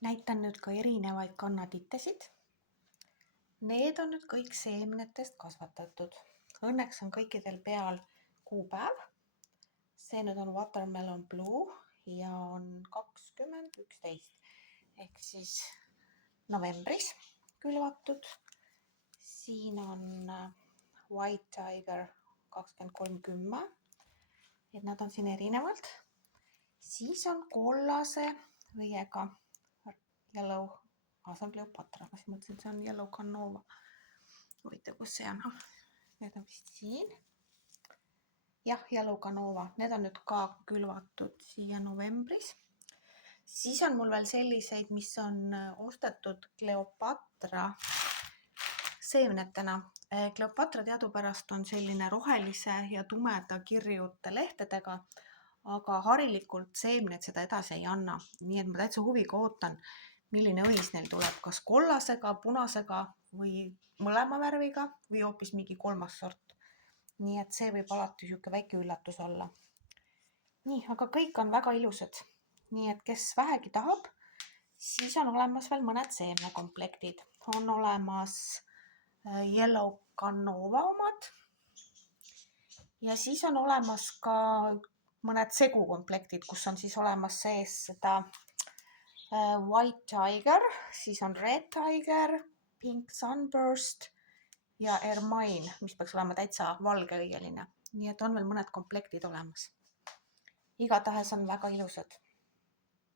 Näitan nüüd ka erinevaid kannatittesid. Need on nüüd kõik seemnetest kasvatatud. Õnneks on kõikidel peal kuupäev. See nüüd on Watermelon Blue ja on 2011 ehk siis novembris külvatud. Siin on White Tiger 2310, et nad on siin erinevalt. Siis on kollase õiega Yellow, see on Cleopatra, ma siis mõtlesin, et see on Yellow Canova. Huvitav, kus see on? Need on vist siin. Jah, Yellow Canova, need on nüüd ka külvatud siia novembris. Siis on mul veel selliseid, mis on ostetud Cleopatra seemnetena. Cleopatra teadupärast on selline rohelise ja tumeda kirjute lehtedega, aga harilikult seemned seda edasi ei anna. Nii et ma täitsa huviga ootan, milline õis neil tuleb, kas kollasega, punasega või mõlema värviga või hoopis mingi kolmas sort. Nii et see võib alati siuke väike üllatus olla. Nii, aga kõik on väga ilusad. Nii et kes vähegi tahab, siis on olemas veel mõned seemnekomplektid. On olemas Yellow Canova omad. Ja siis on olemas ka mõned segukomplektid, kus on siis olemas sees seda White Tiger, siis on Red Tiger, Pink Sunburst ja Ermine, mis peaks olema täitsa valgeõieline. Nii et on veel mõned komplektid olemas. Igatahes on väga ilusad.